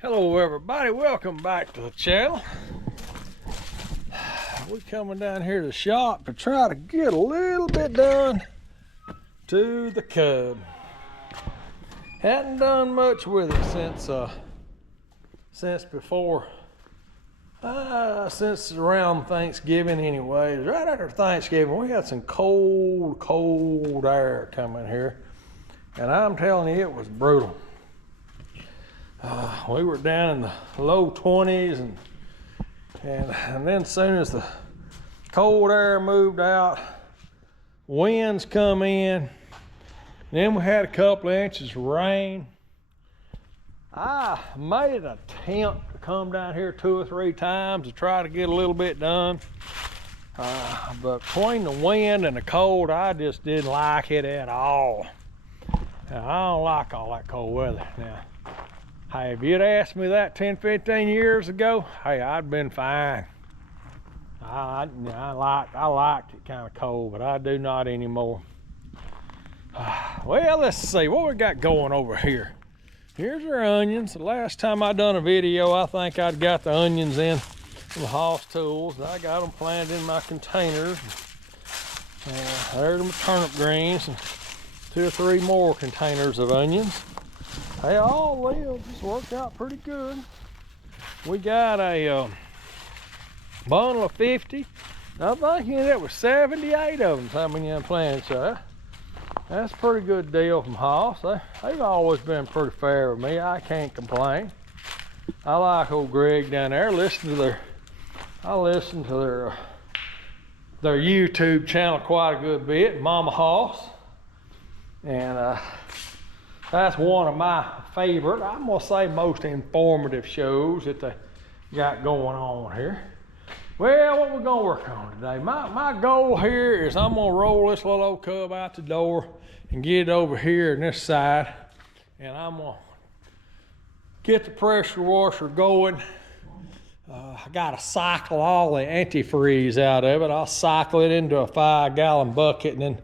Hello everybody, welcome back to the channel. We're coming down here to the shop to try to get a little bit done to the Cub. Hadn't done much with it since before, since around Thanksgiving anyways. Right after Thanksgiving, we had some cold air coming here. And I'm telling you, it was brutal. We were down in the low 20s, and then as soon as the cold air moved out, winds come in, then we had a couple of inches of rain. I made an attempt to come down here 2 or 3 times to try to get a little bit done, but between the wind and the cold, I just didn't like it at all. Now, I don't like all that cold weather. Now, hey, if you'd asked me that 10, 15 years ago, hey, I'd been fine. I liked it kind of cold, but I do not anymore. Well, let's see what we got going over here. Here's our onions. The last time I done a video, I think I'd got the onions in the Hoss Tools. I got them planted in my containers. There's my turnip greens and 2 or 3 more containers of onions. They all lived, just worked out pretty good. We got a bundle of 50. I'm thinking that was 78 of them coming in planted, so that's a pretty good deal from Hoss. They've always been pretty fair with me. I can't complain. I like old Greg down there. I listen to their YouTube channel quite a good bit, Mama Hoss. And that's one of my favorite, I'm gonna say most informative shows that they got going on here. Well, what we're gonna work on today, my goal here is I'm gonna roll this little old Cub out the door and get it over here on this side, and I'm gonna get the pressure washer going. I gotta cycle all the antifreeze out of it. I'll cycle it into a 5-gallon bucket, and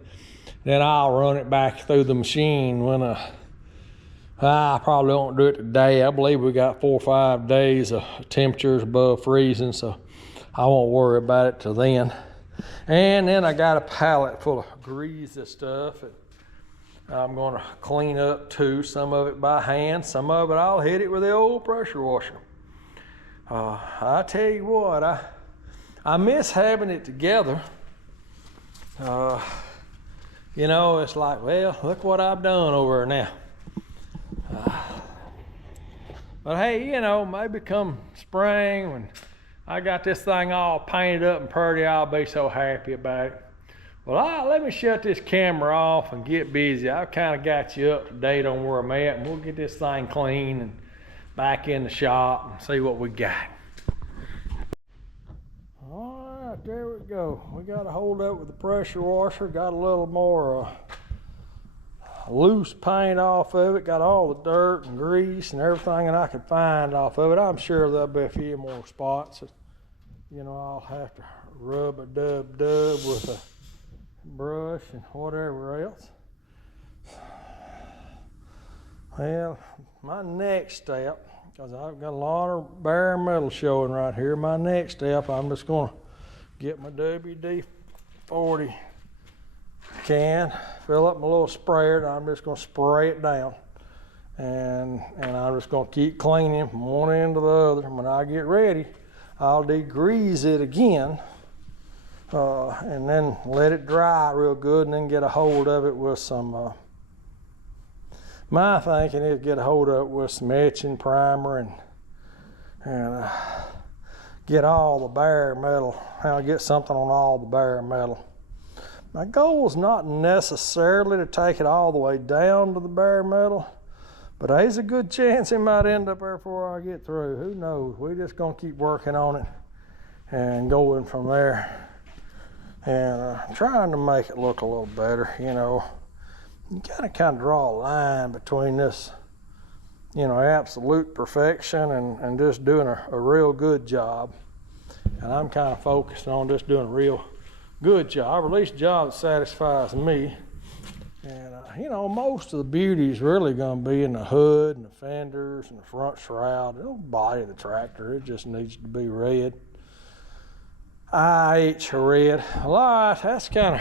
then I'll run it back through the machine when I probably won't do it today. I believe we got 4 or 5 days of temperatures above freezing, so I won't worry about it till then. And then I got a pallet full of greasy stuff that I'm gonna clean up too. Some of it by hand, some of it I'll hit it with the old pressure washer. I tell you what, I miss having it together. You know, it's like, well, look what I've done over here now. But hey, you know, maybe come spring when I got this thing all painted up and pretty, I'll be so happy about it. Well, let me shut this camera off and get busy. I've kind of got you up to date on where I'm at, and we'll get this thing clean and back in the shop and see what we got. All right, there we go. We got to hold up with the pressure washer. Got a little more loose paint off of it. Got all the dirt and grease and everything that I could find off of it. I'm sure there'll be a few more spots that, you know, I'll have to rub a dub with a brush and whatever else. Well, my next step, because I've got a lot of bare metal showing right here, my next step, I'm just going to get my WD-40 can, fill up my little sprayer, and I'm just going to spray it down. And I'm just going to keep cleaning from one end to the other. When I get ready, I'll degrease it again, and then let it dry real good, and then get a hold of it with some, my thinking is get a hold of it with some etching primer and get all the bare metal. I'll get something on all the bare metal. My goal is not necessarily to take it all the way down to the bare metal, but there's a good chance it might end up there before I get through. Who knows? We're just gonna keep working on it and going from there, and trying to make it look a little better. You know, you gotta kind of draw a line between this, you know, absolute perfection and just doing a real good job. And I'm kind of focused on just doing a real good job, or at least a job that satisfies me. And you know, most of the beauty is really going to be in the hood and the fenders and the front shroud, the body of the tractor. It just needs to be red. IH red. Well, all right, that's kind of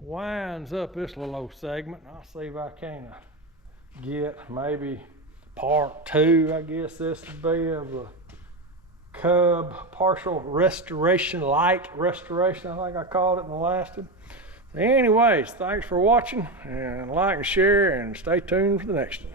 winds up this little old segment. I'll see if I can get maybe part 2, I guess this would be, of the Cub partial restoration, light restoration, I think I called it in the last one. Anyways, thanks for watching, and like and share, and stay tuned for the next one.